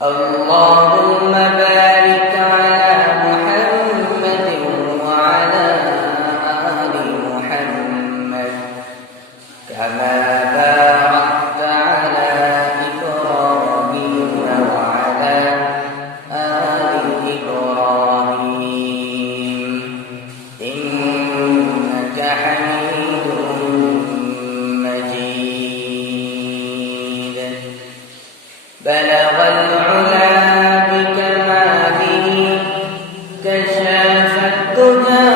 اللهم بارك على محمد وعلى آل محمد كما باركت على إبراهيم وعلى آل إبراهيم إنك حميد مجيد. بلغ العلا بكماله كشف الدجى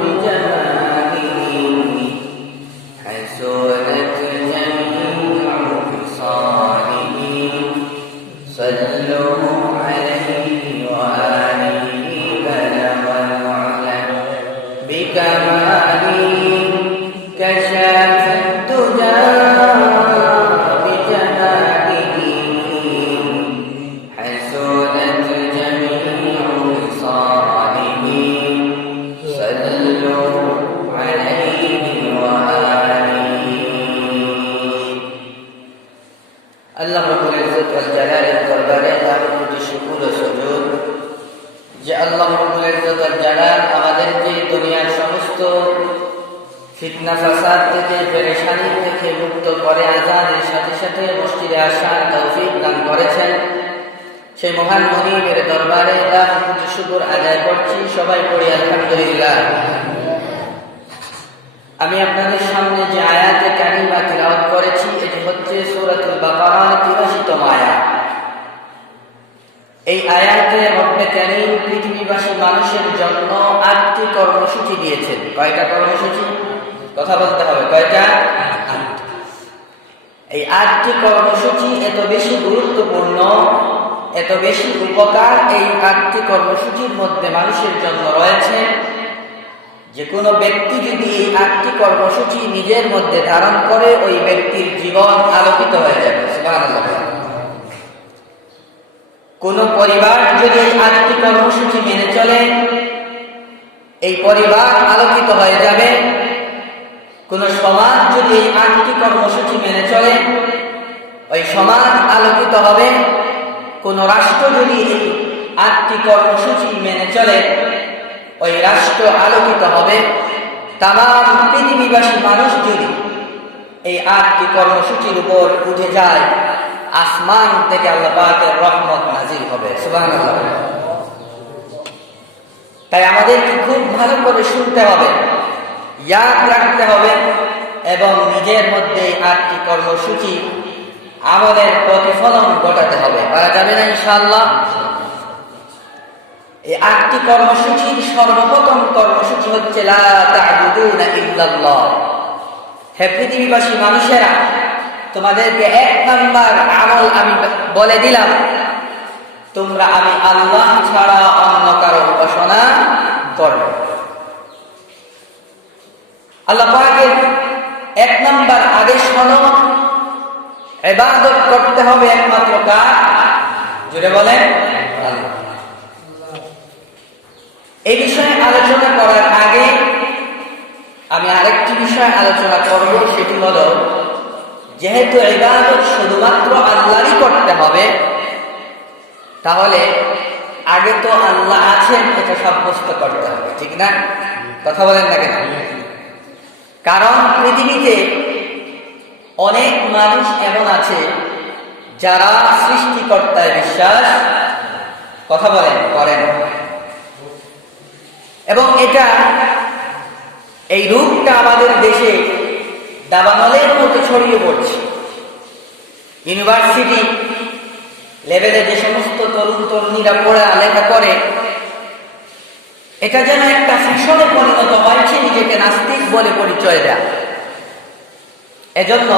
بجماله حسنت جميع خصاله صلوا عليه وآله. بلغ العلا بكماله كشف الدجى আল্লাহ রাব্বুল ইজ্জত ওয়াল জালালের দরবারে লাখ কোটি শুকর ও সুজুদ যে আল্লাহ রাব্বুল ইজ্জত ওয়াল জালাল আমাদেরকে দুনিয়ার সমস্ত ফিতনা ফাসাদ থেকে পেরেশানি থেকে মুক্ত করে আযানের সাথে সাথে মসজিদে আসার তৌফিক দান করেছেন। সেই মহান মুনিবের দরবারে লাখ কোটি শুকর আদায় করছি। সবাই পড়ি আলহামদুলিল্লাহ। আমি আপনাদের সামনে যে আয়াতে কারিমা তিলাওয়াত করেছি এটি হচ্ছে সূরাতুল বাকারার ৮৩তম আয়াত। এই আয়াতে রব্বে কারীম পৃথিবীবাসী মানুষের জন্য ৮টি কর্মসূচি দিয়েছেন। কয়টা কর্মসূচি? কথা বলতে হবে, কয়টা? এই ৮টি কর্মসূচি এত বেশি গুরুত্বপূর্ণ, এত বেশি উপকার এই ৮টি কর্মসূচির মধ্যে মানুষের জন্য রয়েছে যে কোনো ব্যক্তি যদি এই ৮টি কর্মসূচি নিজের মধ্যে ধারণ করে ওই ব্যক্তির জীবন আলোকিত হয়ে যাবে। সুবহানাল্লাহ। কোন পরিবার যদি এই ৮টি কর্মসূচি মেনে চলে এই পরিবার আলোকিত হয়ে যাবে। কোন সমাজ যদি এই ৮টি কর্মসূচি মেনে চলে ওই সমাজ আলোকিত হবে। কোন রাষ্ট্র যদি এই ৮টি কর্মসূচি মেনে চলে ওই রাষ্ট্র আলোকিত হবে। তামাম পৃথিবীবাসী মানুষ যদি এই ৮টি কর্মসূচির উপর উঠে যায় আসমান থেকে আল্লাহ পাকের রহমত নাজিল হবে। সুবহানাল্লাহ। তাই আমাদেরকে খুব ভালো করে শুনতে হবে, ইয়াদ রাখতে হবে এবং নিজের মধ্যে ৮টি কর্মসূচি আমলের প্রতিফলন ঘটাতে হবে। পারা যাবে না ইনশাআল্লাহ? এই ৮টি কর্মসূচির সর্বপ্রথম কর্মসূচি হচ্ছে লা তা'বুদুনা ইল্লাল্লাহ। হে পৃথিবীবাসী মানুষেরা, তোমাদেরকে ১ নাম্বার আমল আমি বলে দিলাম, তোমরা আমি আল্লাহ ছাড়া অন্য কারো উপাসনা করবে। আল্লাহ পাকের ১ নাম্বার আদেশ হলো ইবাদত করতে হবে একমাত্র কার? জোরে বলেন, আল্লাহ। এই বিষয়ে আলোচনা করার আগে আমি আরেকটি বিষয় আলোচনা করব, সেটি হলো যেহেতু ইবাদত শুধুমাত্র আল্লাহরই করতে হবে তাহলে আগে তো আল্লাহ আছেন এটা সাব্যস্ত করতে হবে, ঠিক না? কথা বলেন না কেন? কারণ পৃথিবীতে অনেক মানুষ এমন আছে যারা সৃষ্টিকর্তায় বিশ্বাস, কথা বলেন, করেন। এবং এটা এই রূপটা আমাদের দেশে দাবানলের মতো ছড়িয়ে পড়ছে। ইউনিভার্সিটি লেভেলে যে সমস্ত তরুণ তরুণীরা পড়ালেখা করে এটা যেন একটা ফ্যাশনে পরিণত হয়েছে নিজেকে নাস্তিক বলে পরিচয় দেয়। এজন্য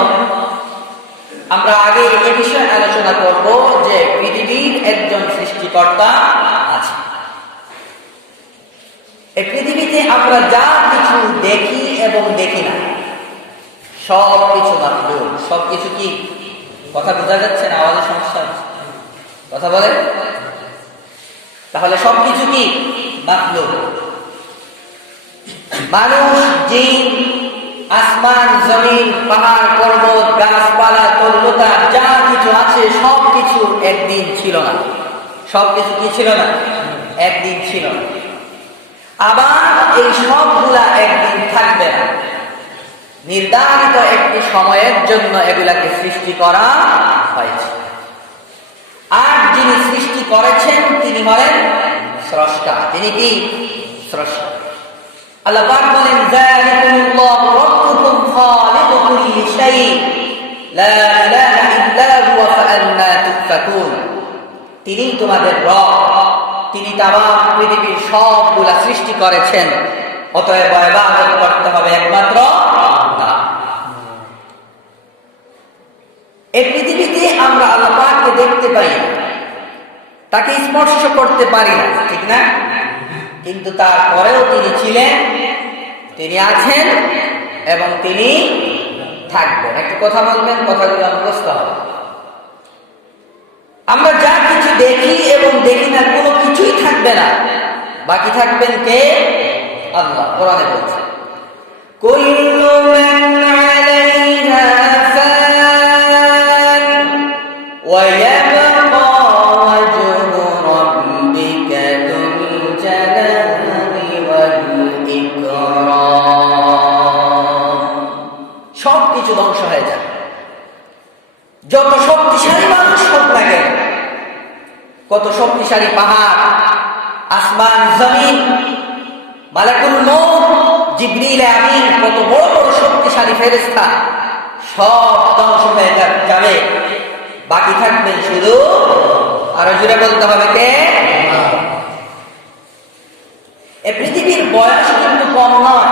আমরা আগে এ বিষয়ে আলোচনা করব যে পৃথিবীর একজন সৃষ্টিকর্তা আছে। এই পৃথিবীতে আমরা যা কিছু দেখি এবং দেখি না সব কিছু মাখলুক। সব কিছু কি? কথা বোঝা যাচ্ছে না? আওয়াজের সমস্যা হচ্ছে? কথা বলে। তাহলে সবকিছু কি? মাখলুক। মানুষ, জিন, আসমান, জমিন, পাহাড়, পর্বত, গাছপালা, তরুলতা যা কিছু আছে সবকিছু একদিন ছিল না। সবকিছু কি ছিল না? একদিন ছিল না। আবার এই সবগুলা একদিন থাকবে না। নির্ধারিত একটি সময়ের জন্য এগুলাকে সৃষ্টি করা হয়েছে। আর যিনি সৃষ্টি করেছেন তিনি হলেন স্রষ্টা। তিনি কি? স্রষ্টা। আল্লাহ পাক বলেন, যালিকুমুল্লাহু রাব্বুকুম খালিকু কুল্লি শাই লা ইলাহা ইল্লা হুয়া ফাআন্না তুফাকুন। তিনি তোমাদের রব, তিনি তামাম পৃথিবীর সবগুলা সৃষ্টি করেছেন, অতএব ইবাদত করতে হবে একমাত্র তার। এই পৃথিবীতে আমরা আল্লাহ পাককে দেখতে পাই না, তাকে স্পর্শ করতে পারি না, ঠিক না? কিন্তু তারপরেও তিনি ছিলেন, তিনি আছেন এবং তিনি থাকবেন। একটু কথা বলবেন, কথাগুলো মুখস্থ হবে। আমরা যা কিছু দেখি এবং দেখি না কোনো কিছুই থাকবে না, বাকি থাকবেন কে? আল্লাহ। কোরআনে বলছে, কুল্লু মান আলাইহা ফান ওয়া ইয়াবকা ওয়াজহু রাব্বিকা যুল জালালি ওয়াল ইকরাম। সবকিছু ধ্বংস হয়ে যায়। যত শক্তিশালী মানুষ হোক না কেন, কত শক্তিশালী পাহাড়, আসমান, জমিন, মালাকুল মউত, জিবরিল আমিন, কত বড় বড় শক্তিশালী ফেরেশতা, সব ধ্বংস হয়ে যাবে। বাকি থাকবেন শুধু, আরো জোরে বলতে হবে কে? এই পৃথিবীর বয়স কিন্তু কম নয়,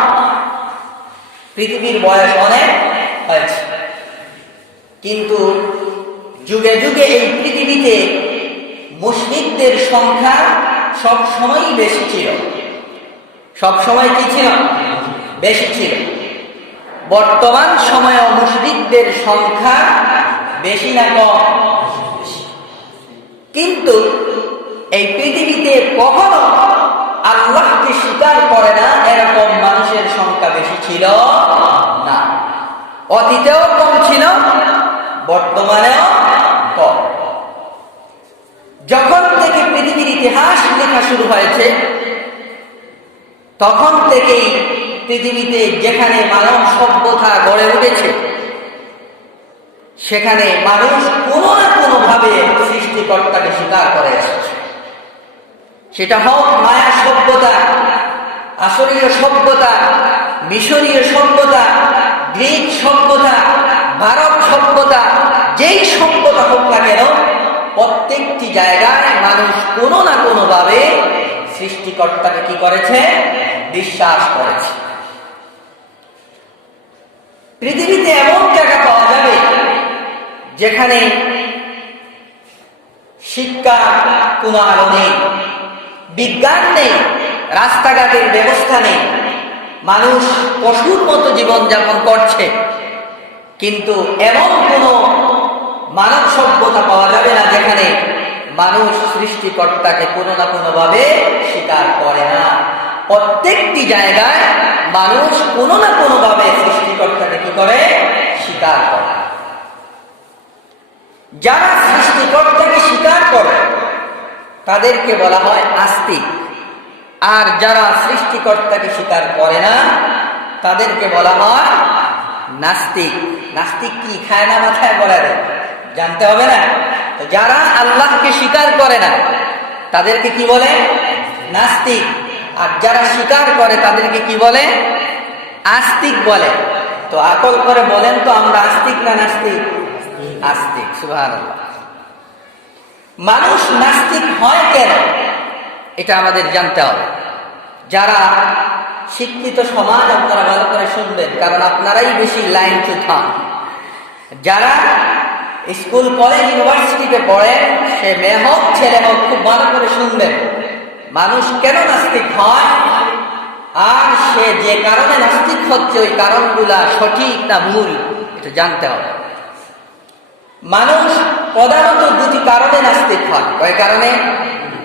পৃথিবীর বয়স অনেক হয়েছে। কিন্তু যুগে যুগে এই পৃথিবীতে মুশরিকদের সংখ্যা সব সময়ই বেশি ছিল। সব সময় কি ছিল? বেশি ছিল। বর্তমান সময়ে মুশরিকদের সংখ্যা বেশি না কম? কিন্তু এই পৃথিবীতে কখনো আল্লাহকে স্বীকার করে না এরকম মানুষের সংখ্যা বেশি ছিল না। অতীতেও কম ছিল, বর্তমানেও কম। যখন থেকে পৃথিবীর ইতিহাস লেখা শুরু হয়েছে, তখন থেকেই পৃথিবীতে যেখানে মানব সভ্যতা গড়ে উঠেছে, সেখানে মানুষ কোনো না কোনো ভাবে সৃষ্টিকর্তাকে স্বীকার করে এসেছে। সেটা হোক মায়া সভ্যতা, আসরীয় সভ্যতা, মিশরীয় সভ্যতা, গ্রিক সভ্যতা, ভারত সভ্যতা, যেই সভ্যতা হোক না কেন, প্রত্যেকটি জায়গায় মানুষ কোনো না কোনো ভাবে সৃষ্টিকর্তাকে কি করেছে? বিশ্বাস করেছে। পৃথিবীতে এমন জায়গা পাওয়া যাবে যেখানে শিক্ষা কোনো আলো নেই, বিজ্ঞান নেই, রাস্তাঘাটের ব্যবস্থা নেই, মানুষ পশুর মতো জীবনযাপন করছে। কিন্তু এমন কোনো মানব সভ্যতা পাওয়া যাবে না যেখানে মানুষ সৃষ্টিকর্তাকে কোনো না কোনো ভাবে স্বীকার করে না। প্রত্যেকটি জায়গায় মানুষ কোনো না কোনো ভাবে সৃষ্টিকর্তাকে কি করে? স্বীকার করে। যারা সৃষ্টিকর্তাকে স্বীকার করে তাদেরকে বলা হয় আস্তিক, আর যারা সৃষ্টিকর্তাকে স্বীকার করে না তাদেরকে বলা হয় নাস্তিক। নাস্তিক কি? খায় না মাথায় বলা দেয়, জানতে হবে না? তো যারা আল্লাহকে স্বীকার করে না তাদেরকে কি বলে? নাস্তিক। আর যারা স্বীকার করে তাদেরকে কি বলে? আস্তিক বলে। তো আকল করে বলেন তো, আমরা আস্তিক না নাস্তিক? আস্তিক। সুবহানাল্লাহ। মানুষ নাস্তিক হয় কেন এটা আমাদের জানতে হবে। যারা শিক্ষিত সমাজ, আপনারা ভালো করে শুনবেন, কারণ আপনারাই বেশি লাইন টু থাম। যারা স্কুল, কলেজ, ইউনিভার্সিটিতে পড়েন, সে মেয়ে হোক ছেলে হোক, খুব ভালো করে শুনবেন। মানুষ কেন নাস্তিক হয় আর সে যে কারণে নাস্তিক হচ্ছে ওই কারণগুলা সঠিক না ভুল এটা জানতে হবে। মানুষ প্রধানত দুটি কারণে নাস্তিক হয়। কয় কারণে?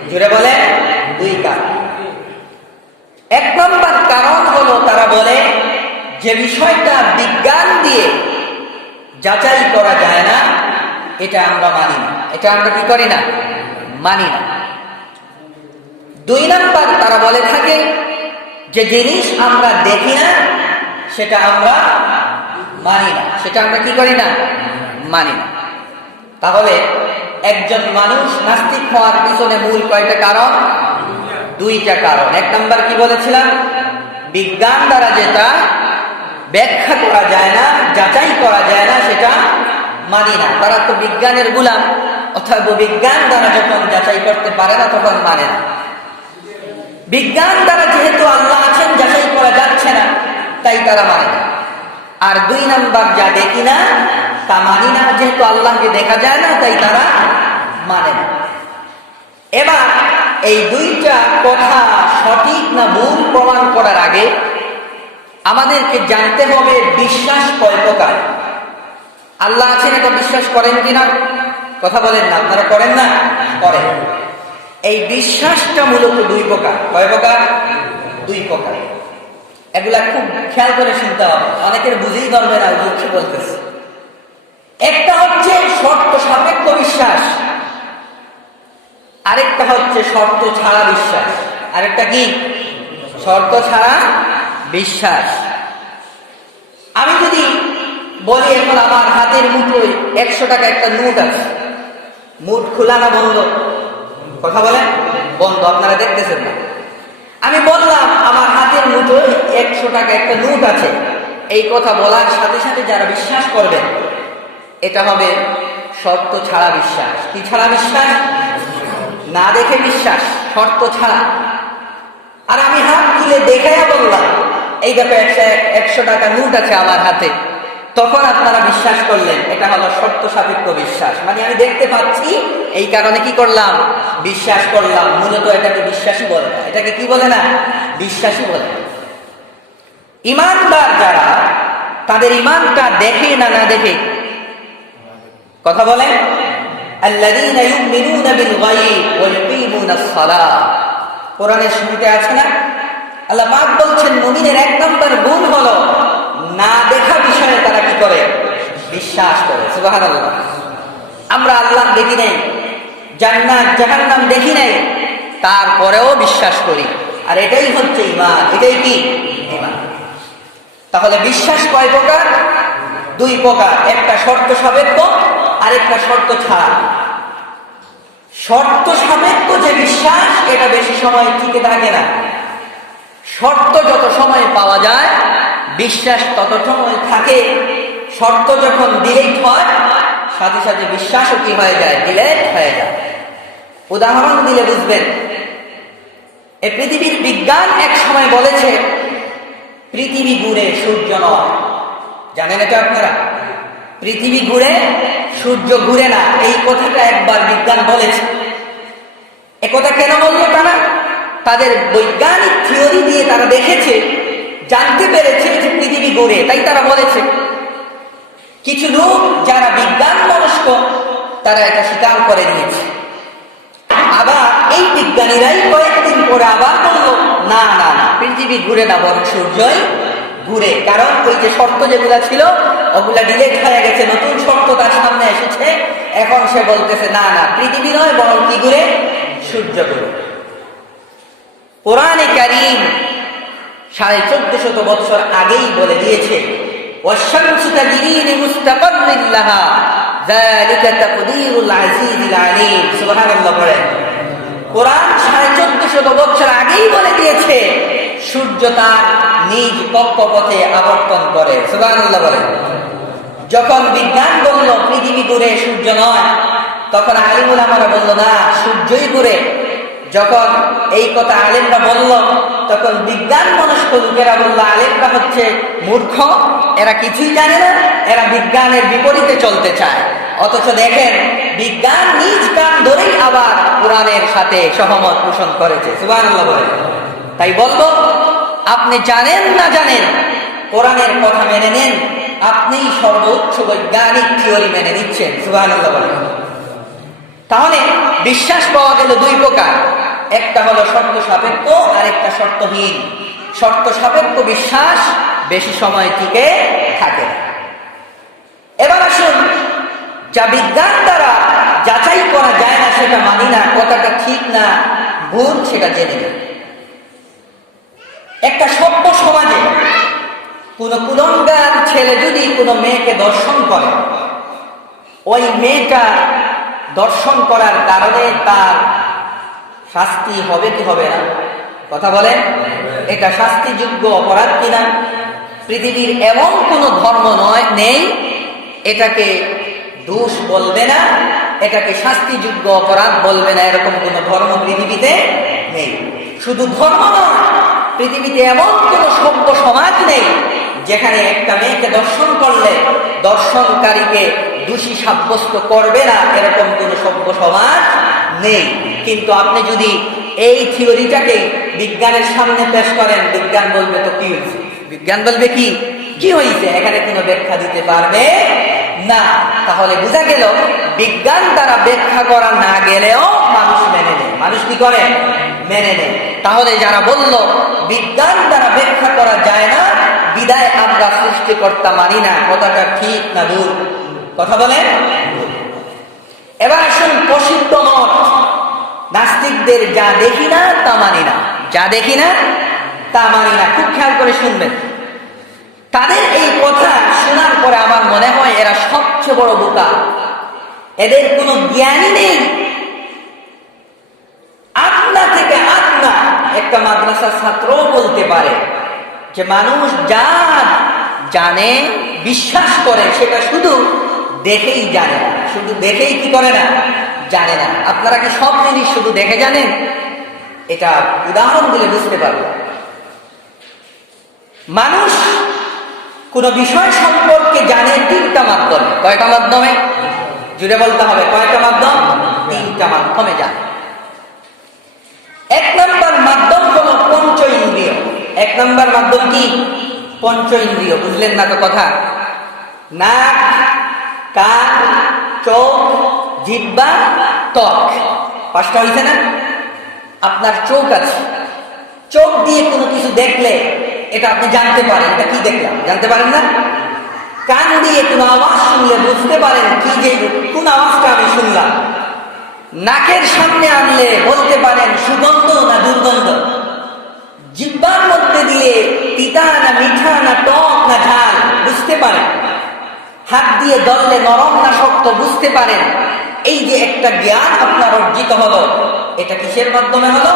জুড়ে বলে? দুই কারণ। এক নম্বর কারণ হলো তারা বলে যে বিষয়টা বিজ্ঞান দিয়ে যাচাই করা যায় না, এটা আমরা মানি না। এটা আমরা কি করি না? মানি না। 2 নাম্বার, তারা বলে থাকে যে জিনিস আমরা দেখি না সেটা আমরা মানি না। সেটা আমরা কি করি না? মানি না। তাহলে একজন মানুষ নাস্তিক হওয়ার পিছনে মূল কয়টা কারণ? 2টা কারণ। 1 নাম্বার কি বলেছিলাম? বিজ্ঞান দ্বারা যেটা ব্যাখ্যা করা যায় না, যাচাই করা যায় না, সেটা মানি না। তারা তো বিজ্ঞানের গোলাম, অথবা বিজ্ঞান দ্বারা যখন যাচাই করতে পারে না তখন মানে না। বিজ্ঞান দ্বারা যেহেতু আল্লাহ আছেন যাচাই করা যাচ্ছে না, তাই তারা মানে না। আর 2 নাম্বার, যা দেখি না তা মানি না, যেহেতু আল্লাহকে দেখা যায় না তাই তারা মানে না। এবার এই 2টা কথা সঠিক না ভুল প্রমাণ করার আগে আমাদেরকে জানতে হবে বিশ্বাস কয় প্রকার। আল্লাহ আছেন এটা বিশ্বাস করেন কিনা? কথা বলেন না, আপনারা করেন না? করেন। এই বিশ্বাসটা মূলত 2 প্রকার। কয় প্রকার? 2 প্রকার। এগুলা খুব খেয়াল করে শুনতে হবে, অনেকের বুঝেই ধরবে না, বুঝে বলতেছে। একটা হচ্ছে শর্ত সাপেক্ষ বিশ্বাস, আরেকটা হচ্ছে শর্ত ছাড়া বিশ্বাস। আরেকটা কি? শর্ত ছাড়া বিশ্বাস। আমি যদি বলি এখন আমার হাতের মুঠোয় 100 টাকা একটা নোট আছে, মুঠ খোলা না বন্ধ? কথা বলেন, বন্ধ। আপনারা দেখতেছেন না। আমি বললাম আমার হাতের মুঠোয় 100 টাকা একটা নোট আছে, এই কথা বলার সাথে সাথে যারা বিশ্বাস করবেন এটা হবে শর্ত ছাড়া বিশ্বাস। কি ছাড়া বিশ্বাস? না দেখে বিশ্বাস, শর্ত ছাড়া। আর আমি হাত তুলে দেখাইয়া বললাম এই ব্যাপারে 100 টাকা নোট আছে আমার হাতে, তখন আপনারা বিশ্বাস করলেন, এটা হলো শর্ত সাপেক্ষ বিশ্বাস। মানে আমি দেখতে পাচ্ছি, এই কারণে কি করলাম? বিশ্বাস করলাম। মূলত এটাকে বিশ্বাসই বলে না। এটাকে কি বলে না? বিশ্বাসই বলে না। ঈমানদার যারা, তাদের ঈমানটা দেখে না না দেখে? কথা বলেন, আল্লাযীনা ইউমিনুনা বিল গায়ব ওয়া ইউকিমুনাস সালাহ। কোরআনের শুরুতে আছে না? আল্লাহ পাক বলছেন মুমিনের 1 নম্বর গুণ হলো না দেখা বিষয়ে তারা কি করে? বিশ্বাস করে। সুবহানাল্লাহ। আমরা আল্লাহ দেখি নাই, জান্নাত জাহান্নাম দেখি নাই, তারপরেও বিশ্বাস করি। আর এটাই হচ্ছে ঈমান। এটাই কি? ঈমান। তাহলে বিশ্বাস কয় প্রকার? 2 প্রকার। একটা শর্ত সাপেক্ষ, আরেকটা শর্ত ছাড়া। শর্ত সাপেক্ষ যে বিশ্বাস, এটা বেশি সময় টিকে থাকে না। শর্ত যত সময় পাওয়া যায় বিশ্বাস তত সময় থাকে। শর্ত যখন ডিলেট হয় সাথে সাথে বিশ্বাসও কি হয়ে যায়? ডিলেট হয়ে যায়। উদাহরণ দিলে বুঝবেন। এই পৃথিবীর বিজ্ঞান এক সময় বলেছে পৃথিবী ঘুরে, সূর্য নয়। জানেন এটা আপনারা? পৃথিবী ঘুরে, সূর্য ঘুরে না। এই কথাটা একবার বিজ্ঞান বলেছে। একথা কেন বললো তারা? তাদের বৈজ্ঞানিক থিওরি দিয়ে তারা দেখেছে, জানতে পেরেছে যে পৃথিবী ঘুরে, তাই তারা বলেছে। কিছু লোক যারা বিজ্ঞান মনস্ক তারা এটা স্বীকার করে নিয়েছে। আবার এই বিজ্ঞানীরাই কয়েকদিন পরে আবার বলল না না না, পৃথিবী ঘুরে না, বরং সূর্যই ঘুরে। কারণ ওই যে শর্ত যেগুলা ছিল ওগুলা ডিলেট হয়ে গেছে, নতুন শর্ত তার সামনে এসেছে। এখন সে বলতেছে না না, পৃথিবী নয়, বরং কি ঘুরে? সূর্য ঘুরে। কোরআনে কারীম 1450 বছর আগেই বলে দিয়েছে ওয়াশ-শামসু তাজরি লিমুস্তাকাররিন লাহা যালিকা তাকদীরুল আজিজিল আলীম। সুবহানাল্লাহ বলেন। কোরআন 1450 বছর আগেই বলে দিয়েছে সূর্য তার নিজ কক্ষপথে আবর্তন করে। সুবহানাল্লাহ বলেন। যখন বিজ্ঞান বলল পৃথিবী ঘুরে, সূর্য নয়, তখন আলিম উলামারা বলল না, সূর্যই ঘুরে। যখন এই কথা আলেমরা বলল তখন বিজ্ঞান মনস্ক লোকেরা বলল আলেমরা হচ্ছে মূর্খ, এরা কিছুই জানে না, এরা বিজ্ঞানের বিপরীতে চলতে চায়। অথচ দেখেন বিজ্ঞান নিজ কান ধরেই আবার কোরআনের সাথে সহমত পোষণ করেছে। সুবহানাল্লাহ বলেন। তাই বলবো, আপনি জানেন না জানেন, কোরআনের কথা মেনে নেন, আপনি সর্বোচ্চ বৈজ্ঞানিক থিওরি মেনে নিচ্ছেন। সুবহানাল্লাহ বলেন। তাহলে বিশ্বাস পাওয়া গেল 2 প্রকার। একটা হলো শর্ত সাপেক্ষ, আর একটা শর্তহীন। শর্ত সাপেক্ষ বিশ্বাস বেশি সময় টিকে থাকে না। এবার আসুন, যা বিজ্ঞান দ্বারা যাচাই করা যায় না সেটা মানি না, কথাটা ঠিক না ভুল সেটা জেনে নেই। একটা সভ্য সমাজে কোন কুলঙ্গার ছেলে যদি কোনো মেয়েকে দর্শন করে, ওই মেয়েটা দর্শন করার কারণে তার শাস্তি হবে কি হবে না? কথা বলেন, এটা শাস্তিযোগ্য অপরাধ কিনা? পৃথিবীর এমন কোনো ধর্ম নেই এটাকে দোষ বলবে না, এটাকে শাস্তিযোগ্য অপরাধ বলবে না, এরকম কোনো ধর্ম পৃথিবীতে নেই। শুধু ধর্ম নয়, পৃথিবীতে এমন কোনো সভ্য সমাজ নেই যেখানে একটা মেয়েকে দর্শন করলে দর্শনকারীকে দোষী সাব্যস্ত করবে না, এরকম কোনো সভ্য সমাজ নেই। কিন্তু আপনি যদি এই থিওরিটাকে বিজ্ঞানের সামনে পেশ করেন, বিজ্ঞান বলবে তো কি হয়েছে, বিজ্ঞান বলবে কি হয়েছে, এখানে কোনো ব্যাখ্যা দিতে পারবে না। তাহলে বোঝা গেল বিজ্ঞান দ্বারা ব্যাখ্যা করা না গেলেও মানুষ মেনে নেয়। মানুষ কি করে? মেনে নেয়। তাহলে যারা বলল বিজ্ঞান দ্বারা ব্যাখ্যা করা যায় না বিদায় আমরা সৃষ্টিকর্তা মানি না, কথাটা ঠিক না ভুল? কথা বলেন। এবার আসুন প্রসিদ্ধ মত নাস্তিকদের, যা দেখি না তা মানি না, যা দেখি না তা মানি না। খুব খেয়াল করে শুনবেন, তাদের এই কথা শোনার পরে আমার মনে হয় এরা সবচেয়ে বড় বোকা, এদের কোনো জ্ঞানই নেই। আপনা থেকে আপনা একটা মাদ্রাসার ছাত্র বলতে পারে যে মানুষ যা জানে বিশ্বাস করে সেটা শুধু দেখেই জানে না, শুধু দেখেই কি করে না, জানে না। আপনারা কি সব জিনিস শুধু দেখে জানেন? এটা উদাহরণ দিলে বুঝতে পারবেন। মানুষ কোন বিষয় সম্পর্কে জানে তিনটা মাধ্যমে। কয়টা মাধ্যমে? জুড়ে বলতে হবে, কয়টা মাধ্যম? তিনটা মাধ্যমে জানে। এক নম্বর মাধ্যম হলো পঞ্চ ইন্দ্রিয়। এক নম্বর মাধ্যম কি? পঞ্চ ইন্দ্রিয়। বুঝলেন না তো কথা? নাক, কান, চোখ, জিহ্বা, ত্বক। পাঁচটা হয়েছে না? আপনার চোখ আছে, চোখ দিয়ে কোনো কিছু দেখলে এটা আপনি জানতে পারেন এটা কি দেখলাম, জানতে পারেন না? কান দিয়ে কোনো আওয়াজ শুনলে বুঝতে পারেন কি যে কোন আওয়াজটা আমি শুনলাম। নাকের সামনে আনলে বলতে পারেন সুগন্ধ না দুর্গন্ধ। জিহ্বার মধ্যে দিয়ে তিতা না মিঠা না টক না ঝাল বুঝতে পারেন। হাত দিয়ে ধরলে নরম না শক্ত বুঝতে পারেন। এই যে একটা জ্ঞান আপনার অর্জিত হলো, এটা কিসের মাধ্যমে হলো?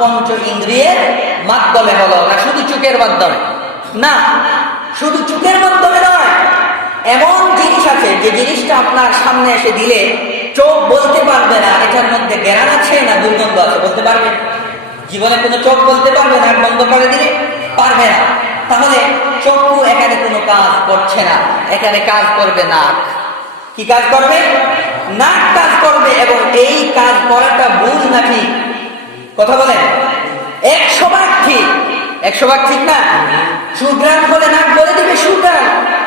পঞ্চ ইন্দ্রিয়ের মাধ্যমে হলো। না শুধু চোখের মাধ্যমে? না, শুধু চোখের মাধ্যমে নয়। এমন জিনিস আছে যে জিনিসটা আপনার সামনে এসে দিলে চোখ বলতে পারবে না এটার মধ্যে জ্ঞান আছে না দুর্গন্ধ আছে, বলতে পারবে? জীবনে কোনো চোখ বলতে পারবে না, বন্ধ করে দিলে পারবে না। তাহলে চক্ষু এখানে কোনো কাজ করছে না, এখানে কাজ করবে নাক। কি কাজ করবে? নাক কাজ করবে। এবং এই কাজ করাটা ভুল না ঠিক? কথা বলেন। 100 ভাগ ঠিক। 100 ভাগ ঠিক না? সুঘ্রাণ হলে নাক বলে দিবে সুঘ্রাণ,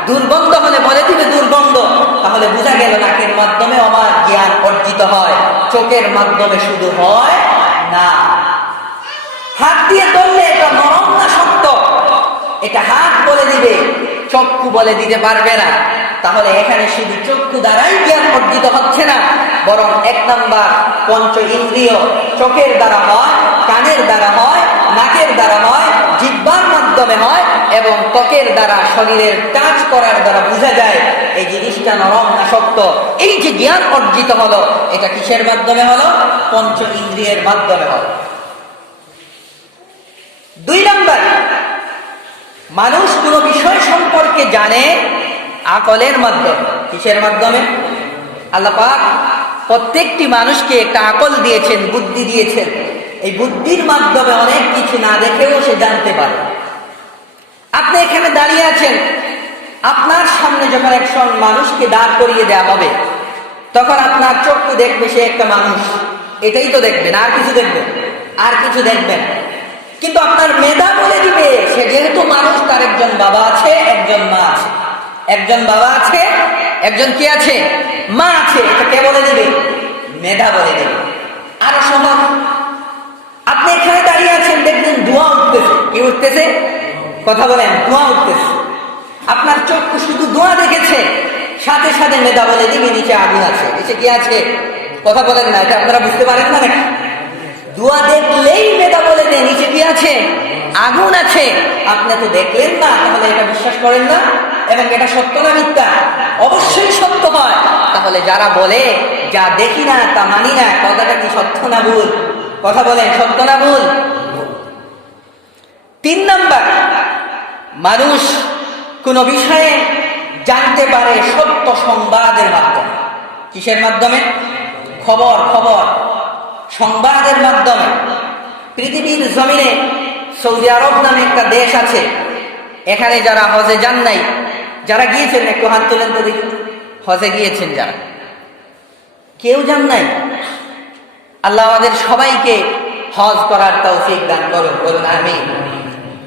দুর্গন্ধ হলে বলে দিবে দুর্গন্ধ। তাহলে বোঝা গেল নাকের মাধ্যমে আমার জ্ঞান অর্জিত হয়, চোখের মাধ্যমে শুধু হয় না। হাত দিয়ে ধরলে এটা নরম না শক্ত, এটা হাত বলে দিবে, চক্ষু বলে দিতে পারবে না। তাহলে এখানে শুধু চক্ষু দ্বারাই জ্ঞান অর্জিত হচ্ছে না, বরং 1 নাম্বার পঞ্চ ইন্দ্রিয় চোখের দ্বারা হয়, কানের দ্বারা হয়, নাকের দ্বারা হয়, জিহ্বার মাধ্যমে হয় এবং ত্বকের দ্বারা, শরীরের টাচ করার দ্বারা বোঝা যায় এই জিনিসটা নরম না শক্ত। এই যে জ্ঞান অর্জিত হলো এটা কিসের মাধ্যমে হলো? পঞ্চ ইন্দ্রিয়ের মাধ্যমে হলো। 2 নাম্বার, মানুষ কোন বিষয় সম্পর্কে জানে আকলের মাধ্যমে। কিসের মাধ্যমে? আল্লাহ পাক প্রত্যেকটি মানুষকে একটা আকল দিয়েছেন, বুদ্ধি দিয়েছেন। এই বুদ্ধির মাধ্যমে অনেক কিছু না দেখেও সে জানতে পারে। আপনি এখানে দাঁড়িয়ে আছেন, আপনার সামনে যখন একজন মানুষকে দাঁড় করিয়ে দেওয়া হবে তখন আপনার চক্ষু দেখবে সে একটা মানুষ, এটাই তো দেখবেন, আর কিছু দেখবেন? আর কিছু দেখবেন। কিন্তু আপনার মেধা বলে দিবে সে যেহেতু মানুষ, তার একজন বাবা আছে, একজন মা আছে। একজন বাবা আছে, একজন কি আছে? মা আছে। এটা কে বলে দিবে? মেধা বলে দিবে। আরো সহজ, আপনি এখানে দাঁড়িয়ে আছেন, দেখবেন ধোঁয়া উঠতেছে। কি উঠতেছে? কথা বলেন, ধোঁয়া উঠতেছে। আপনার চক্ষু শুধু ধোঁয়া দেখেছে, সাথে সাথে মেধা বলে দিবি নিচে আগুন আছে। নিচে কি আছে? কথা বলেন না, এটা আপনারা বুঝতে পারেন না নাকি? ধোঁয়া দেখলেই মেধা বলে দেয় নিচে কি আছে? আগুন আছে। আপনি তো দেখলেন না, তাহলে এটা বিশ্বাস করেন না? এবং এটা সত্য না মিথ্যা? অবশ্যই সত্য হয়। তাহলে যারা বলে যা দেখি না তা মানি না, কথাটা কি সত্য না ভুল? কথা বলেন, সত্য না ভুল? 3 নাম্বার, মানুষ কোন বিষয়ে জানতে পারে সত্য সংবাদের মাধ্যমে। কিসের মাধ্যমে? খবর সংবাদের মাধ্যমে। পৃথিবীর জমিনে সৌদি আরব নামে একটা দেশ আছে, এখানে যারা হজে যান নাই, যারা গিয়েছেন একটু হাত তোলেন তো দেখি। হজে গিয়েছেন যারা? কেউ যান নাই? আল্লাহ আমাদের সবাইকে হজ করার তৌফিক দান করুন, বলুন আমিন।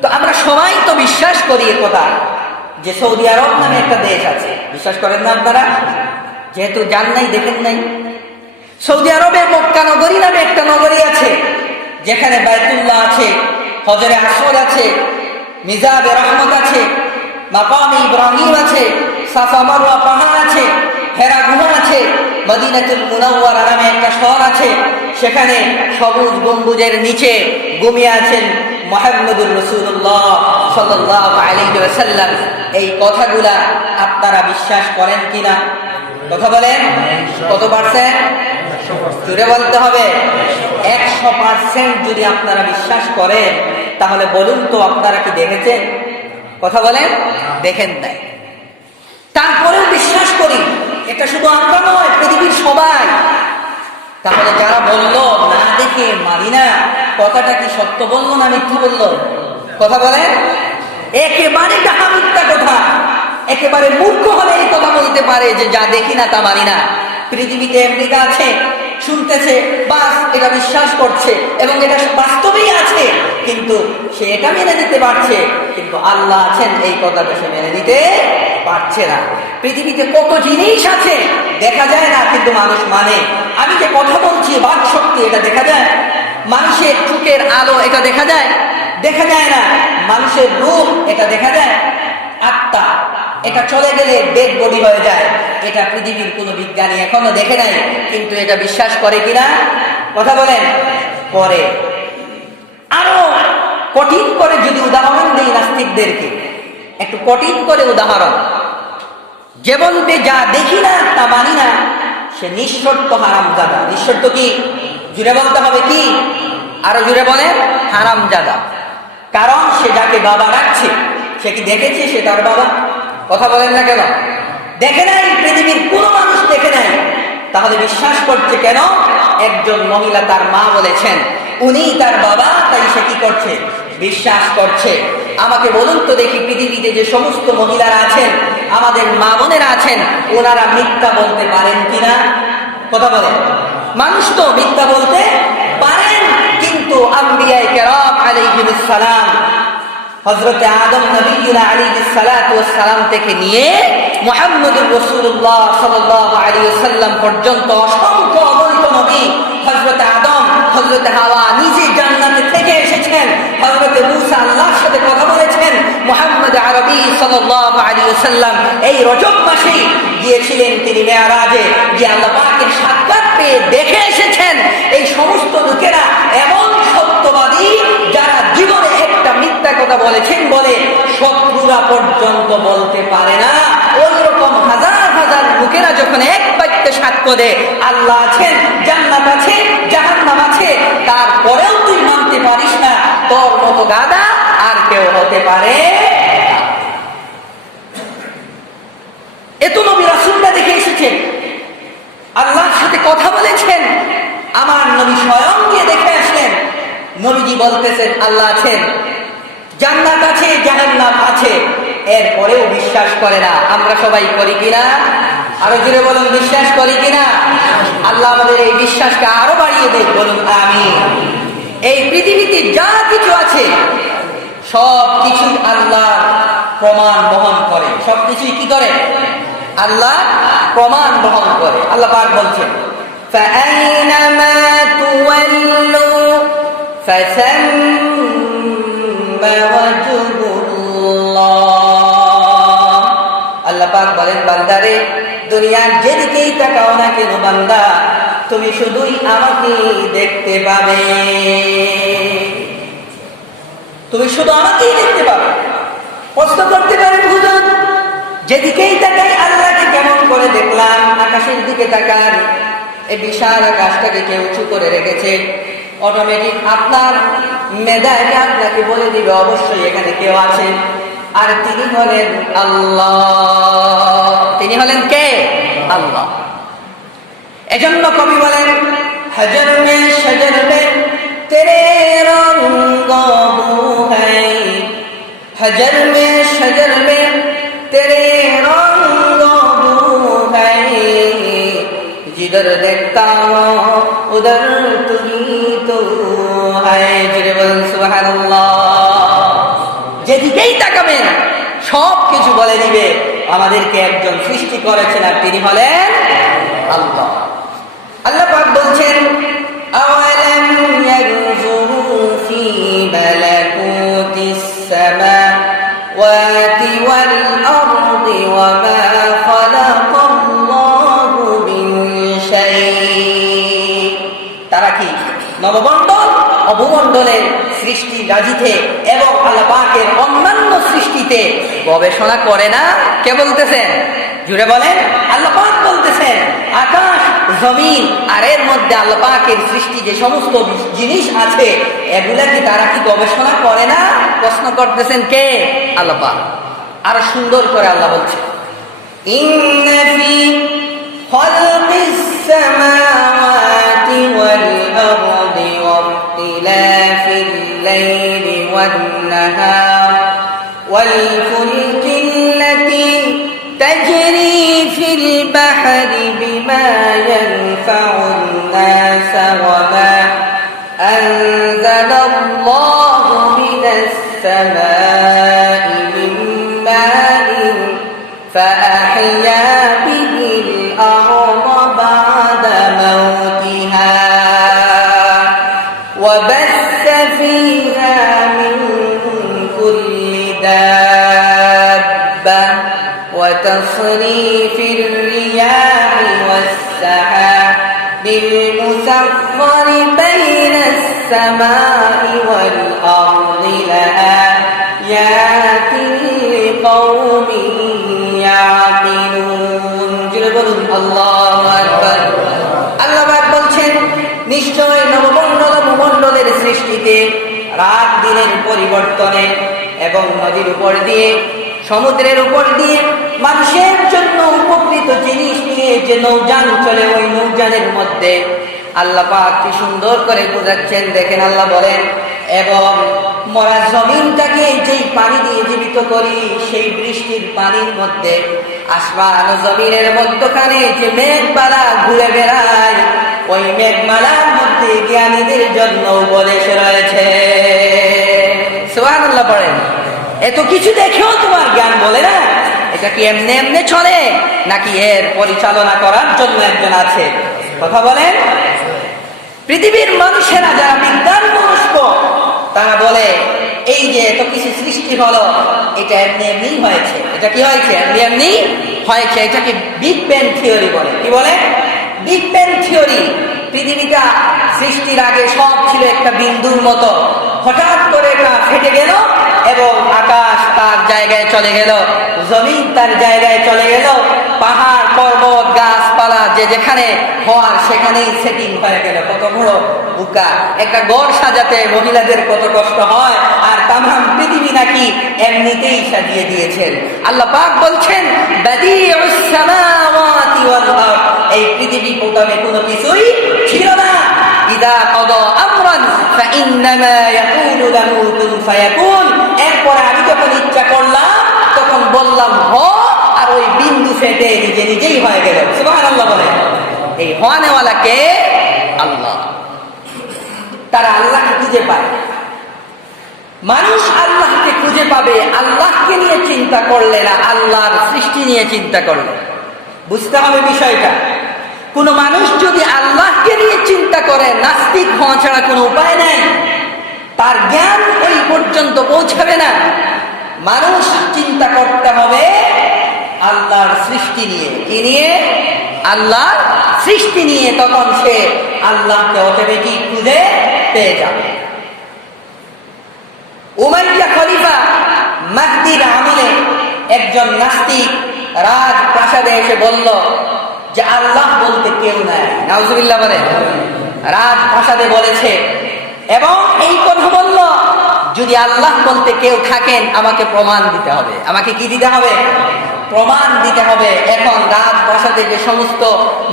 তো আমরা সবাই তো বিশ্বাস করি একথা যে সৌদি আরব নামে একটা দেশ আছে। বিশ্বাস করেন না আপনারা? যেহেতু যান নাই, দেখেন নাই। সৌদি আরবে মক্কা নগরী নামে একটা নগরী আছে, যেখানে বাইতুল্লাহ আছে, হজরে আসওয়াদ আছে, মিজাবে রহমত আছে, মাকামে ইব্রাহিম আছে, সাফা মারওয়া পাহাড় আছে, হেরা গুহা আছে, মদিনাতুল মুনাওয়ারা নামে একটা শহর আছে, সেখানে সবুজ গম্বুজের নিচে ঘুমিয়ে আছেন মুহাম্মদুর রাসূলুল্লাহ সাল্লাল্লাহু আলাইহি ওয়াসাল্লাম। এই কথাগুলা আপনারা বিশ্বাস করেন কিনা? কথা বলেন, কত পার্সেন্ট? জুড়ে বলতে হবে। 100% যদি আপনারা বিশ্বাস করেন, তাহলে বলুন তো আপনারা কি দেখেছেন? কথা বলেন, দেখেন নাই। তারপরেও বিশ্বাস করি, এটা শুধু আমরা নয়, পৃথিবীর সবাই। তাহলে যারা বলল না দেখে মানি না, কথাটা কি সত্য বললো না মিথ্যা বললো? কথা বলেন, একেবারে ডাহা মিথ্যা কথা। একেবারে মূর্খ হলে এই কথা বলতে পারে যে যা দেখি না তা মানি না। পৃথিবীতে আমেরিকা আছে, শুনতেছে, বাস এটা বিশ্বাস করছে এবং এটা বাস্তবেই আছে, কিন্তু সে এটা মেনে নিতে পারছে। কিন্তু আল্লাহ আছেন, এই কথাটা সে মেনে নিতে পারছে না। পৃথিবীতে কত জিনিস আছে দেখা যায় না, কিন্তু মানুষ মানে। আমি যে কথা বলছি, বাক শক্তি, এটা দেখা যায়। মানুষের চোখের আলো, এটা দেখা যায়? দেখা যায় না। মানুষের রূপ, এটা দেখা যায়? আত্মা, এটা চলে গেলে ডেড বডি হয়ে যায়। এটা পৃথিবীর কোন বিজ্ঞানী এখনো দেখে নাই, কিন্তু এটা বিশ্বাস করে কিনা? কথা বলেন, করে। আরো কঠিন করে যদি উদাহরণ দেই নাস্তিকদেরকে, একটু কঠিন করে উদাহরণ, যে বলবে যা দেখি না তা মানি না, সে নিঃশর্ত হারামজাদা। নিঃশর্ত কি? জুড়ে বলতে হবে কি? আরো জুড়ে বলেন, হারামজাদা। কারণ সে যাকে বাবা ডাকছে, সে কি দেখেছে সে তার বাবা? কথা বলেন না কেন? দেখে নাই, পৃথিবীর কোন মানুষ দেখে নাই। তাহলে বিশ্বাস করছে কেন? একজন মহিলা তার মা বলেছেন উনি তার বাবা, তাই সে কি করছে? বিশ্বাস করছে। আমাকে বলুন তো দেখি, পৃথিবীতে যে সমস্ত মহিলারা আছেন, আমাদের মা বোনেরা আছেন, ওনারা মিথ্যা বলতে পারেন কিনা? কথা বলেন। মানুষ তো মিথ্যা বলতে পারেন, কিন্তু আম্বিয়ায়ে কেরাম আলাইহিস সালাম, হযরতে আদম নবীনা আলাইহিস সালাতু ওয়াস সালাম থেকে নিয়ে মুহাম্মদুর রাসূলুল্লাহ সাল্লাল্লাহু আলাইহি ওয়াসাল্লাম পর্যন্ত অসংখ্য অগণিত নবী, হযরতে আদম, হযরতে হাওয়া নিজে জান্নাতে থেকে এসেছেন, হযরতে মূসা আল্লাহর সাথে কথা বলেছেন, মুহাম্মদ আরবি সাল্লাল্লাহু আলাইহি ওয়াসাল্লাম এই রজব মাসে গিয়েছিলেন তিনি মেরাজে, যে আল্লাহ পাকের সাক্ষাৎ পেয়ে দেখে এসেছেন। এই সমস্ত লোকেরা এমন সত্যবাদী, যারা জীবনে একটা মিথ্যা কথা বলেছেন বলে শত্রুরা পর্যন্ত বলতে পারে না। ওই রকম হাজার হাজার লোকেরা যখন এক বাক্যে সাক্ষ্য দেয় আল্লাহ আছেন, জান্নাত আছে, জাহান্নাম আছে, তারপরেও তুই মানতে পারিস না, তোর মতো গাদা আর কেউ হতে পারে। এত নবী রাসূলরা দেখে এসেছেন, আল্লাহর সাথে কথা বলেছেন, আমার নবী স্বয়ং গিয়ে দেখে আসলেন। নবীজি বলতেছেন আল্লাহ আছেন, জান্নাত আছে, জাহান্নাম আছে, এরপরেও বিশ্বাস করে না। আমরা সবাই করি কিনা? আরো জোরে বলুন, বিশ্বাস করি কিনা? আল্লাহ আমাদের এই বিশ্বাসকে আরো বাড়িয়ে দেয়, বলুন আমিন। এই পৃথিবীতে যা কিছু আছে সব কিছু আল্লাহ প্রমাণ বহন করে। সব কিছুই কি করে? আল্লাহ প্রমাণ বহন করে। আল্লাহ পাক বলছেন فَأَيْنَمَا تُوَلُّوا فَثَمَّ وَجْهُ বলেন, বান্দারে দুনিয়ার যেদিকেই তাকাও না কেন বান্দা, তুমি শুধুই আমাকে দেখতে পাবে, তুমি শুধু আমাকেই দেখতে পাবে। প্রশ্ন করতে পারেন, হুজুর যেদিকেই তাকাই আল্লাহকে কেমন করে দেখলাম? আকাশের দিকে তাকান, এই বিশাল আকাশটাকে কেউ উঁচু করে রেখেছে, অটোমেটিক আপনার মেধায় আপনাকে বলে দিবে অবশ্যই এখানে কেউ আছে, আর তিনি হলেন আল্লাহ। তিনি হলেন কে? আল্লাহ। এজন্য কবি বলেন, হজর মে শজর মে তেরে রঙ্গ বু হ্যায়, হজর মে শজর মে তেরে রঙ্গ বু হ্যায়, जिधर देखता हूँ उधर तुम्ही तो है। जिरे বলেন সুবহানাল্লাহ। যেদিকেই তাকাবেন সব কিছু বলে দিবে আমাদেরকে একজন সৃষ্টি করেছেন, আর তিনি হলেন আল্লাহ। আল্লাহ পাক বলছেন, আওয়ালাম ইয়ানজুরু ফি মালাকুতিস সামাওয়াতি ওয়াল আরদি ওয়া মা খালাকাল্লাহু মিন শাই। তারা কি নবমণ্ডল অভূমণ্ডলের সৃষ্টি রাজিতে এবং আল্লাহ পাকের অন্যান্য সৃষ্টিতে গবেষণা করে না? কে বলতেছেন? জুড়ে বলেন। আল্লাহ পাক বলতেছেন, আকাশ জমিন আর এর মধ্যে আল্লাহ পাকের সৃষ্টি যে সমস্ত জিনিস আছে এগুলা কি তারা কি গবেষণা করে না? প্রশ্ন করতেছেন কে? আল্লাহ পাক। আরো সুন্দর করে আল্লাহ বলছে, ইন্না ফি খালকিস সামাওয়াতি ওয়াল আরদি ওয়াখতিলাফিল লাইলি ওয়ান নাহার ওয়াল ফুলকিল্লাতী তাজরি ফিল বাহরি বিমা ইয়ানফাউন নাস ওয়া মা আনজালাল্লাহু মিনাস সামাই মিন মাইন ফাআহইয়া বিহিল আরদা বা'দা মাউতিহা ওয়া বাসসা ফীহা মিন কুল্লি দাব্বা ওয়া তাসরীফির রিয়াহি ওয়াস সাহাবিল মুসাখখারি বাইনাস সামাই ওয়াল আরদি লাআয়াতিন লিকাওমিন ইয়াকিলুন। জোরে বলুন আল্লাহু আকবার। আল্লাহ পাক বলছেন, নিশ্চয় নবমণ্ডল ভূমণ্ডলের সৃষ্টিতে, রাত দিনের পরিবর্তনে এবং নদীর উপর দিয়ে সমুদ্রের উপর দিয়ে মানুষের জন্য উপকৃত জিনিস নিয়ে যে নৌযান চলে, ওই নৌযানের মধ্যে আল্লাহ পাক কি সুন্দর করে বুঝাচ্ছেন। দেখেন আল্লাহ বলেন, এবং মরা জমিনটাকে যেই পানি দিয়ে জীবিত করি, সেই বৃষ্টির পানির মধ্যে আসমান ও জমিনের মধ্যখানে যে মেঘমালা ঘুরে বেড়ায়, ওই মেঘমালার মধ্যে জ্ঞানীদের জন্য উপদেশ রয়েছে। সুবহানাল্লাহ পড়েন। এত কিছু দেখেও তোমার জ্ঞান বলে না, এটা কি এমনি এমনি চলে নাকি এর পরিচালনা করার জন্য একজন আছে? কথা বলেন। পৃথিবীর মানুষেরা যারা বিজ্ঞান মনস্ক, তারা বলে এই যে এত কিছু সৃষ্টি হলো এটা এমনি এমনি হয়েছে। এটা কি হয়েছে? এমনি এমনি হয়েছে। এটাকে বিগ ব্যাং থিওরি বলে। কি বলে? Big bang theory. পৃথিবীটা সৃষ্টির আগে সব ছিল একটা বিন্দুর মতো, হঠাৎ করে এটা ফেটে গেল এবং আকাশ তার জায়গায় চলে গেল, জমিন তার জায়গায় চলে গেল, পাহাড় পর্বত গাছপালা যে যেখানে হওয়ার সেখানেই সেটিং হয়ে গেল। কত বড় বুকা! একটা ঘর সাজাতে মহিলাদের কত কষ্ট হয়, আর তামাম পৃথিবী নাকি এমনিতেই সাজিয়ে দিয়েছেন। আল্লাহ পাক বলছেন, বাদিউস সামাওয়াতি ওয়াল আরদ, এই পৃথিবী প্রথমে কোনো কিছুই ছিল না। ইদা কাদা আমরান ফাইন্নামা ইয়াকুলু লাহু কুন ফায়াকুন, এরপর আমি যখন ইচ্ছা করলাম তখন বললাম হ, আর ওই বিন্দু ফেটে নিজে নিজেই হয়ে গেল। সুবহানাল্লাহ বলেন। এই হওয়ানেওয়ালা কে? আল্লাহ। তারা আল্লাহকে খুঁজে পায়। মানুষ আল্লাহকে খুঁজে পাবে আল্লাহকে নিয়ে চিন্তা করলে না, আল্লাহর সৃষ্টি নিয়ে চিন্তা করলে। বুঝতে হবে বিষয়টা। কোন মানুষ যদি আল্লাহকে নিয়ে চিন্তা করে, নাস্তিক হওয়া ছাড়া কোনো উপায় নেই, তার জ্ঞান ওই পর্যন্ত পৌঁছাবে না। মানুষ চিন্তা করতে হবে আল্লাহর সৃষ্টি নিয়ে। কি নিয়ে? আল্লাহর সৃষ্টি নিয়ে। তখন সে আল্লাহকে অটোমেটিক খুঁজে পেয়ে যাবে। উমাইয়া খলিফা মাহদির আমলে একজন নাস্তিক রাজপ্রাসাদে এসে বলল যে আল্লাহ বলতে কেউ নাই। নাউজুবিল্লাহ বলে। রাজপ্রাসাদে বলেছে এবং এই কথা বলল, যদি আল্লাহ বলতে কেউ থাকেন আমাকে প্রমাণ দিতে হবে। আমাকে কি দিতে হবে? প্রমাণ দিতে হবে। এখন রাজপ্রাসাদে যে সমস্ত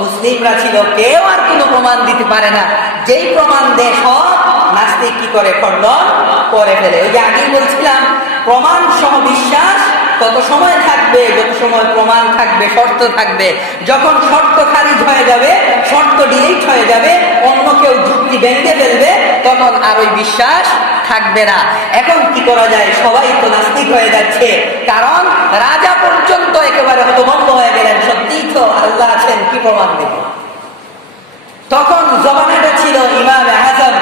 মুসলিমরা ছিল কেউ আর কোনো প্রমাণ দিতে পারে না। যেই প্রমাণ দেয় সব নাস্তিক কি করে? খণ্ডন করে ফেলে। ওই যে আগেই বলছিলাম, প্রমাণ সহ বিশ্বাস তত সময় থাকবে যত সময় প্রমাণ থাকবে, শর্ত থাকবে। যখন শর্ত খারিজ হয়ে যাবে, শর্ত ডিলিট হয়ে যাবে, অন্য কেউ যুক্তি ভেঙে ফেলবে, তখন আর ওই বিশ্বাস থাকবে না। এখন কি করা যায়? সবাই তো নাস্তিক হয়ে যাচ্ছে, কারণ রাজা পর্যন্ত একেবারে হতভম্ব হয়ে গেলেন। সত্যিই তো আল্লাহ আছেন, কি প্রমাণ দেব? তখন জমানাটা ছিল ইমাম আযম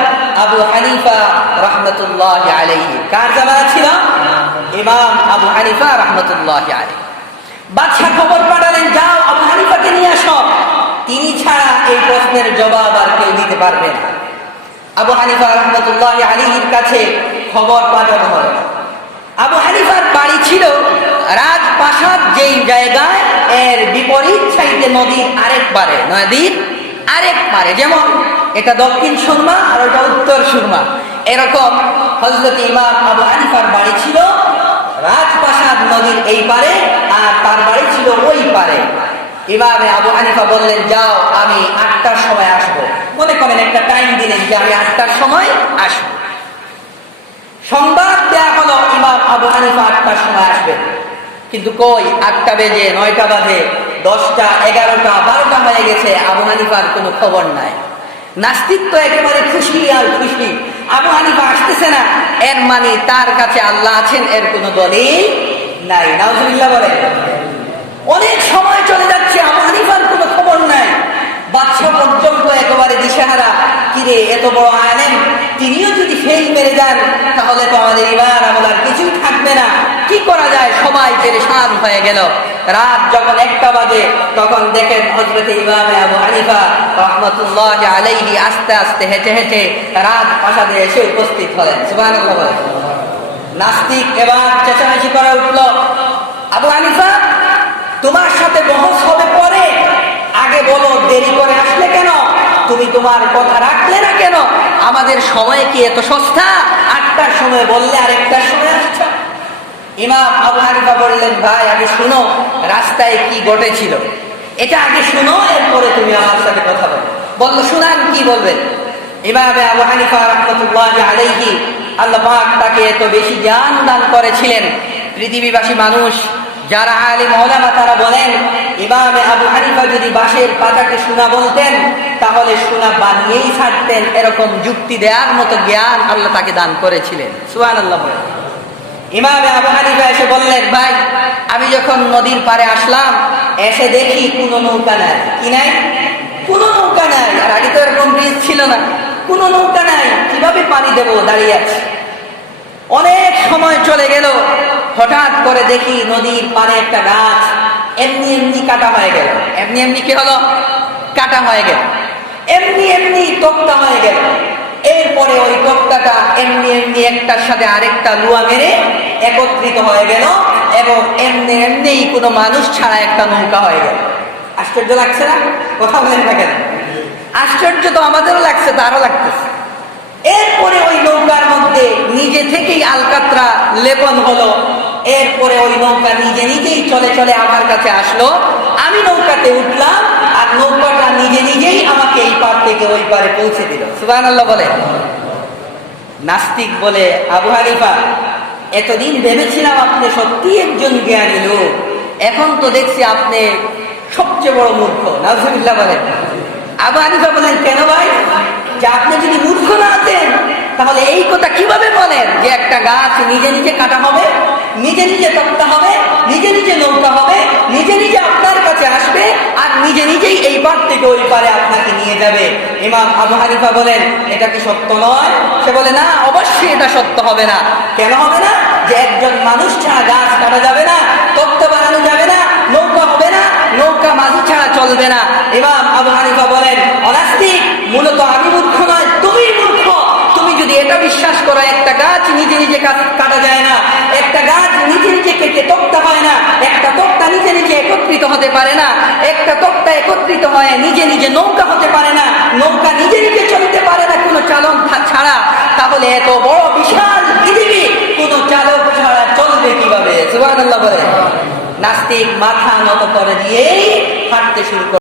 আবু হানিফা রাহমাতুল্লাহ আলাইহি। কার জামানা ছিল? ইমাম আবু হানিফা রাহমাতুল্লাহ আলাইহি। বাদশা খবর পাঠালেন, যাও আবু হানিফাকে নিয়ে আসো, তিনি ছাড়া এই প্রশ্নের জবাব আর কেউ দিতে পারবে না। আবু হানিফা রাহমাতুল্লাহ আলাইহির কাছে খবর পাঠানো হয়। আবু হানিফার বাড়ি ছিল রাজপ্রাসাদ যেই জায়গায়, এর বিপরীত সাইডে নদীর আরেক পারে, নদীর আরেক পারে। যেমন এটা দক্ষিণ সুরমা আর ওটা উত্তর সুরমা, এরকম হযরত ইমাম আবু হানিফার বাড়ি ছিল রাজপ্রাসাদ নদীর এই পারে, আর তার বাড়ি ছিল ওই পারে। ইমাম আবু হানিফা বললেন, যাও আমি 8টার সময় আসবো। মনে করেন একটা টাইম দিলেন যে আমি 8টার সময় আসবো। সংবাদ দেয়া হলো ইমাম আবু হানিফা 8টার সময় আসবেন, কিন্তু কই 8টা বেজে 9টা বাজে, 10টা, 11টা, 12টা হয়ে গেছে, আবু হানিফার কোনো খবর নাই। নাস্তিক তো একেবারে খুশি আর খুশি, আবু হানিফা আসতেছে না, এর মানে তার কাছে আল্লাহ আছেন এর কোনো দলিল নাই। নাউজুবিল্লাহ বলে। অনেক সময় চলে যাচ্ছে, আবু হানিফার কোনো খবর নাই। বাদশা পর্যন্ত একেবারে দিশেহারা, কিরে এত বড় আলেম, তিনিও যদি ফেল মেরে যান তাহলে তো আমাদের ইমান আমল আর কিছুই থাকবে না। কি করা যায়? সবাই পেরেশান হয়ে গেল। রাত যখন 1টা বাজে, তখন দেখেন হযরত ইমাম আবু হানিফা রাহমাতুল্লাহ আলাইহি আস্তে আস্তে হেঁটে হেঁটে রাজপ্রাসাদে এসে উপস্থিত হলেন। সুবহানাল্লাহ বলে। নাস্তিক এবার চেঁচামেচি করে উঠল, আবু হানিফা তোমার সাথে বহস হবে পরে, আগে বলো দেরি করে আসলে কেন? তুমি তোমার কথা রাখলে না কেন? আমাদের সময় কি এত সস্তা? 8টার সময় বললে আর 1টার সময় আসছো। ইমাম আবু হানিফা বললেন, ভাই আগে শুনো রাস্তায় কি ঘটেছিল, এটা আগে শুনো, এরপরে তুমি আমার সাথে কথা বলো। বললো, শুনান, কি বলবেন? ইমাম আবু হানিফা রাহমাতুল্লাহ আলাইহি, আল্লাহ পাক তাকে এত বেশি জ্ঞান দান করেছিলেন। পৃথিবীবাসী মানুষ যারা আলিম ওলামা তারা বলেন, ইমাম আবু হানিফা যদি বাঁশের পাতাকে সোনা বলতেন তাহলে সোনা বানিয়েই ছাড়তেন, এরকম যুক্তি দেওয়ার মতো জ্ঞান আল্লাহ তাকে দান করেছিলেন। সুবহানাল্লাহ। ইমাম আবু হানিফা এসে বললেন, ভাই আমি যখন নদীর পাড়ে আসলাম, এসে দেখি কোনো নৌকা নাই। কি নাই? কোনো নৌকা নাই। আর আগে তো এরকম ব্রিজ ছিল না, কোনো নৌকা নাই, কিভাবে পানি দেবো? দাঁড়িয়ে আছে। অনেক সময় চলে গেল, হঠাৎ করে দেখি নদীর পাড়ে একটা গাছ এমনি এমনি কাটা হয়ে গেল। এমনি এমনি কি হলো? কাটা হয়ে গেল। এমনি এমনি তক্তা হয়ে গেল। এরপরে ওই তক্তাটা এমনি এমনি একটার সাথে আরেকটা লুয়া মেরে একত্রিত হয়ে গেল এবং এমনি এমনি কোনো মানুষ ছাড়া একটা নৌকা হয়ে গেল। আশ্চর্য লাগছে না? কথা বলেন না কেন? আশ্চর্য তো আমাদেরও লাগছে, তারও লাগতেছে। এরপরে ওই নৌকার মধ্যে নিজে থেকেই আলকাতরা লেপন হলো। এরপরে ওই নৌকা নিজে নিজেই চলে চলে আমার কাছে আসলো। আমি নৌকাতে উঠলাম আর নৌকাটা নিজে নিজেই আমাকে এই পার থেকে ওই পারে পৌঁছে দিল। সুবহানাল্লাহ বলে। নাস্তিক বলে, আবু হানিফা এতদিন ভেবেছিলাম আপনি সত্যি একজন জ্ঞানী লোক, এখন তো দেখছি আপনি সবচেয়ে বড় মূর্খ। নাউজুবিল্লাহ বলেন। আবু হানিফা বলেন, কেন ভাই? যে আপনি যদি মূর্খ না হতেন তাহলে এই কথা কিভাবে বলেন যে একটা গাছ নিজে নিজে কাটা হবে, নিজে নিজে তক্তা হবে, নিজে নিজে নৌকা হবে, নিজে নিজে আপনার কাছে আসবে আর নিজে নিজেই এই পার থেকে ওই পারে আপনাকে নিয়ে যাবে? ইমাম আবু হানিফা বলেন, এটা কি সত্য নয়? সে বলে, না, অবশ্যই এটা সত্য হবে না। কেন হবে না? যে একজন মানুষ ছাড়া গাছ কাটা যাবে না, তক্তা বানানো যাবে না, চলবে না। ইমাম আবু হানিফা বলেন, অনাস্তিক মূলত আমি মূর্খ নয়, তুমি মূর্খ। তুমি যদি এটা বিশ্বাস করো একটা গাছ নিজে নিজে কাটা যায় না, একটা গাছ নিজে নিজে কেটে তক্তা হয় না, একটা তক্তা নিজে নিজে একত্রিত হতে পারে না, একটা তক্তা একত্রিত হয় নিজে নিজে নৌকা হতে পারে না, নৌকা নিজে নিজে চলতে পারে না কোনো চালক ছাড়া, তাহলে এত বড় বিশাল পৃথিবী কোনো চালক ছাড়া চলবে কিভাবে? সুবহানাল্লাহ বলে। নাস্তিক মাথা নত করে দিয়েই হাঁটতে শুরু করে।